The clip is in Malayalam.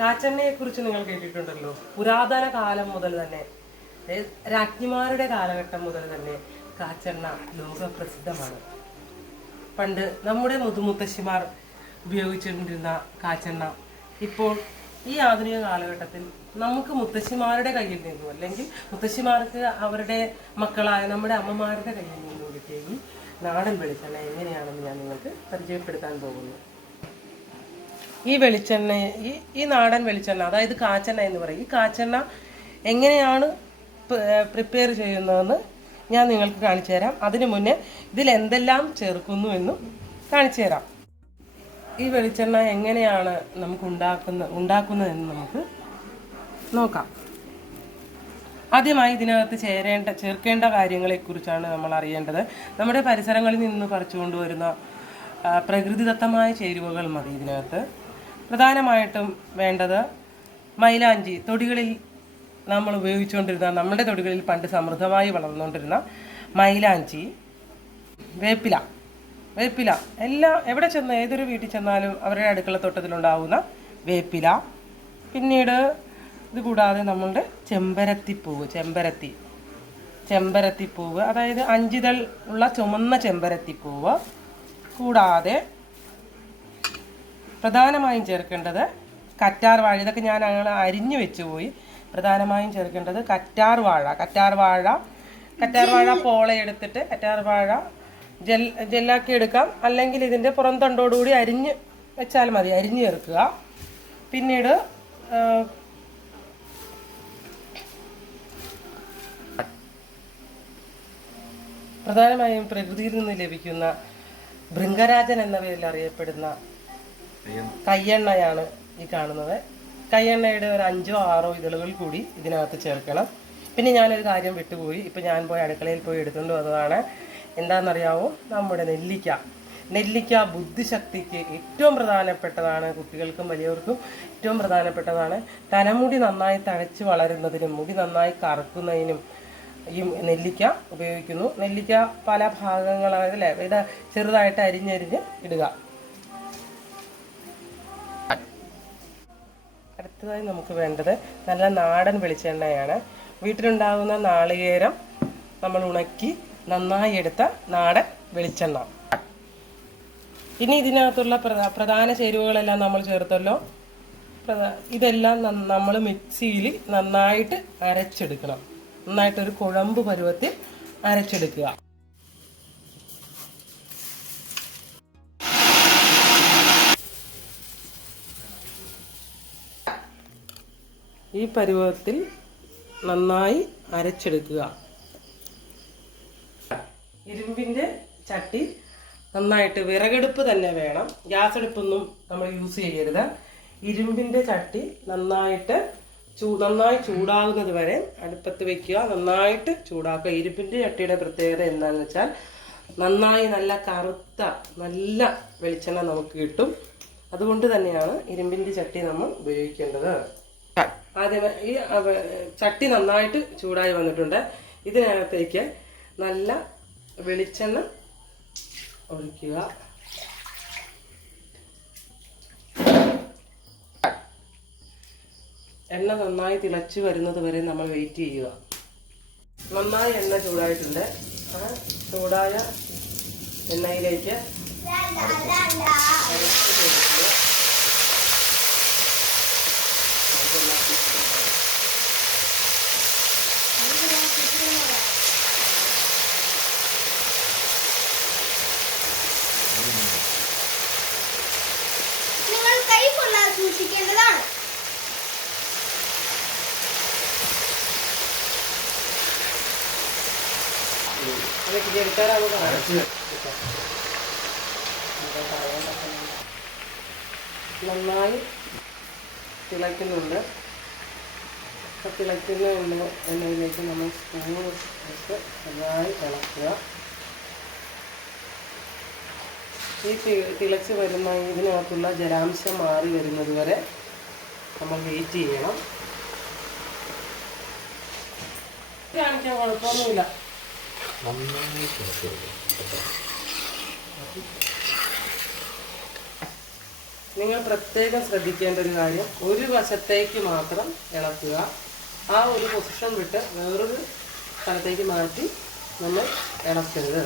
കാച്ചെണ്ണയെ കുറിച്ച് നിങ്ങൾ കേട്ടിട്ടുണ്ടല്ലോ. പുരാതന കാലം മുതൽ തന്നെ, രാജ്ഞിമാരുടെ കാലഘട്ടം മുതൽ തന്നെ കാച്ചെണ്ണ ലോകപ്രസിദ്ധമാണ്. പണ്ട് നമ്മുടെ മുതുമുത്തശ്ശിമാർ ഉപയോഗിച്ചുകൊണ്ടിരുന്ന കാച്ചെണ്ണ ഇപ്പോൾ ഈ ആധുനിക കാലഘട്ടത്തിൽ നമുക്ക് മുത്തശ്ശിമാരുടെ കയ്യിൽ നിന്നും, അല്ലെങ്കിൽ മുത്തശ്ശിമാർക്ക് അവരുടെ മക്കളായ നമ്മുടെ അമ്മമാരുടെ കയ്യിൽ നിന്നും കിട്ടിയ ഈ നാടൻ വെളിച്ചെണ്ണ എങ്ങനെയാണെന്ന് ഞാൻ നിങ്ങൾക്ക് പരിചയപ്പെടുത്താൻ പോകുന്നു. ഈ വെളിച്ചെണ്ണ, ഈ നാടൻ വെളിച്ചെണ്ണ, അതായത് കാച്ചെണ്ണ എന്ന് പറയും, ഈ കാച്ചെണ്ണ എങ്ങനെയാണ് പ്രിപ്പയർ ചെയ്യുന്നതെന്ന് ഞാൻ നിങ്ങൾക്ക് കാണിച്ചു തരാം. അതിനു മുന്നേ ഇതിൽ എന്തെല്ലാം ചേർക്കുന്നു എന്നും കാണിച്ചു തരാം. ഈ വെളിച്ചെണ്ണ എങ്ങനെയാണ് നമുക്ക് ഉണ്ടാക്കുന്നതെന്ന് നമുക്ക് നോക്കാം. ആദ്യമായി ഇതിനകത്ത് ചേർക്കേണ്ട കാര്യങ്ങളെക്കുറിച്ചാണ് നമ്മൾ അറിയേണ്ടത്. നമ്മുടെ പരിസരങ്ങളിൽ നിന്ന് പറിച്ചുകൊണ്ടുവരുന്ന പ്രകൃതിദത്തമായ ചേരുവകൾ മതി ഇതിനകത്ത്. പ്രധാനമായിട്ടും വേണ്ടത് മൈലാഞ്ചി, തൊടികളിൽ നമ്മൾ ഉപയോഗിച്ചുകൊണ്ടിരുന്ന, നമ്മുടെ തൊടികളിൽ പണ്ട് സമൃദ്ധമായി വളർന്നുകൊണ്ടിരുന്ന മൈലാഞ്ചി, വേപ്പില എല്ലാം എവിടെ ചെന്ന് ഏതൊരു വീട്ടിൽ ചെന്നാലും അവരുടെ അടുക്കള തോട്ടത്തിലുണ്ടാവുന്ന വേപ്പില. പിന്നീട് ഇത് കൂടാതെ നമ്മളുടെ ചെമ്പരത്തിപ്പൂവ്, അതായത് 5 ഇതൾ ഉള്ള ചുമന്ന ചെമ്പരത്തിപ്പൂവ്. കൂടാതെ പ്രധാനമായും ചേർക്കേണ്ടത് കറ്റാർ വാഴ. ഇതൊക്കെ ഞാൻ അങ്ങനെ അരിഞ്ഞു വെച്ച് പോയി. പ്രധാനമായും ചേർക്കേണ്ടത് കറ്റാർ വാഴ പോളയെടുത്തിട്ട് കറ്റാർ വാഴ ജെല്ലാക്കി എടുക്കാം, അല്ലെങ്കിൽ ഇതിൻ്റെ പുറംതണ്ടോടുകൂടി അരിഞ്ഞ് വെച്ചാൽ മതി, അരിഞ്ഞ് ചേർക്കുക. പിന്നീട് പ്രധാനമായും പ്രകൃതിയിൽ നിന്ന് ലഭിക്കുന്ന ഭൃംഗരാജൻ എന്ന പേരിൽ അറിയപ്പെടുന്ന കയ്യെണ്ണയാണ് ഈ കാണുന്നത്. കയ്യെണ്ണയുടെ ഒരു 5 or 6 ഇതളുകൾ കൂടി ഇതിനകത്ത് ചേർക്കണം. പിന്നെ ഞാനൊരു കാര്യം വിട്ടുപോയി. ഇപ്പം ഞാൻ പോയി അടുക്കളയിൽ പോയി എടുത്തുകൊണ്ട് വന്നതാണ്. എന്താണെന്നറിയാമോ? നമ്മുടെ നെല്ലിക്ക ബുദ്ധിശക്തിക്ക് ഏറ്റവും പ്രധാനപ്പെട്ടതാണ്. കുട്ടികൾക്കും വലിയവർക്കും ഏറ്റവും പ്രധാനപ്പെട്ടതാണ്. തലമുടി നന്നായി തഴച്ച് വളരുന്നതിനും മുടി നന്നായി കറുക്കുന്നതിനും ഈ നെല്ലിക്ക ഉപയോഗിക്കുന്നു. നെല്ലിക്ക പല ഭാഗങ്ങളായത് അല്ലേ, ഇത് ചെറുതായിട്ട് അരിഞ്ഞ് ഇടുക. അടുത്തതായി നമുക്ക് വേണ്ടത് നല്ല നാടൻ വെളിച്ചെണ്ണയാണ്. വീട്ടിലുണ്ടാകുന്ന നാളികേരം നമ്മൾ ഉണക്കി നന്നായി എടുത്ത നാടൻ വെളിച്ചെണ്ണ. ഇനി ഇതിനകത്തുള്ള പ്രധാന ചേരുവകളെല്ലാം നമ്മൾ ചേർത്തല്ലോ. ഇതെല്ലാം നമ്മൾ മിക്സിയിൽ നന്നായിട്ട് അരച്ചെടുക്കണം. നന്നായിട്ടൊരു കുഴമ്പ് പരുവത്തിൽ അരച്ചെടുക്കുക. ഈ പരുവത്തിൽ നന്നായി അരച്ചെടുക്കുക. ഇരുമ്പിൻ്റെ ചട്ടി നന്നായിട്ട്, വിറകടുപ്പ് തന്നെ വേണം, ഗ്യാസ് അടുപ്പൊന്നും നമ്മൾ യൂസ് ചെയ്യരുത്. ഇരുമ്പിൻ്റെ ചട്ടി നന്നായി ചൂടാകുന്നത് വരെ അടുപ്പത്ത് വെക്കുക, നന്നായിട്ട് ചൂടാക്കുക. ഇരുമ്പിൻ്റെ ചട്ടിയുടെ പ്രത്യേകത എന്താണെന്ന് വെച്ചാൽ നന്നായി നല്ല കറുത്ത നല്ല വെളിച്ചെണ്ണ നമുക്ക് കിട്ടും. അതുകൊണ്ട് തന്നെയാണ് ഇരുമ്പിൻ്റെ ചട്ടി നമ്മൾ ഉപയോഗിക്കേണ്ടത്. ആദ്യം ഈ ചട്ടി നന്നായിട്ട് ചൂടായി വന്നിട്ടുണ്ട്. ഇതിനകത്തേക്ക് നല്ല വെളിച്ചെണ്ണ ഒഴിക്കുക. എണ്ണ നന്നായി തിളച്ച് വരുന്നത് വരെ നമ്മൾ വെയിറ്റ് ചെയ്യുക. നന്നായി എണ്ണ ചൂടായിട്ടുണ്ട്. ആ ചൂടായ എണ്ണയിലേക്ക് നിങ്ങൾ കൈ കൊള്ളാതെ സൂക്ഷിക്കേണ്ടതാണ്. നന്നായി തിളയ്ക്കുന്നുണ്ട്. തിളയ്ക്കുന്ന എണ്ണയിലേക്ക് നമ്മൾ സ്പൂൺ വെച്ച് നന്നായി ഇളക്കുക. ഈ തിളച്ച് വരുന്ന ഇതിനകത്തുള്ള ജലാംശം മാറി വരുന്നത് വരെ നമ്മൾ വെയിറ്റ് ചെയ്യണം. കാണിക്കാൻ കുഴപ്പമൊന്നുമില്ല. നിങ്ങൾ പ്രത്യേകം ശ്രദ്ധിക്കേണ്ട ഒരു കാര്യം, ഒരു വശത്തേക്ക് മാത്രം ഇളക്കുക. ആ ഒരു പൊസിഷൻ വിട്ട് വേറൊരു സ്ഥലത്തേക്ക് മാറ്റി നമ്മൾ ഇളക്കരുത്.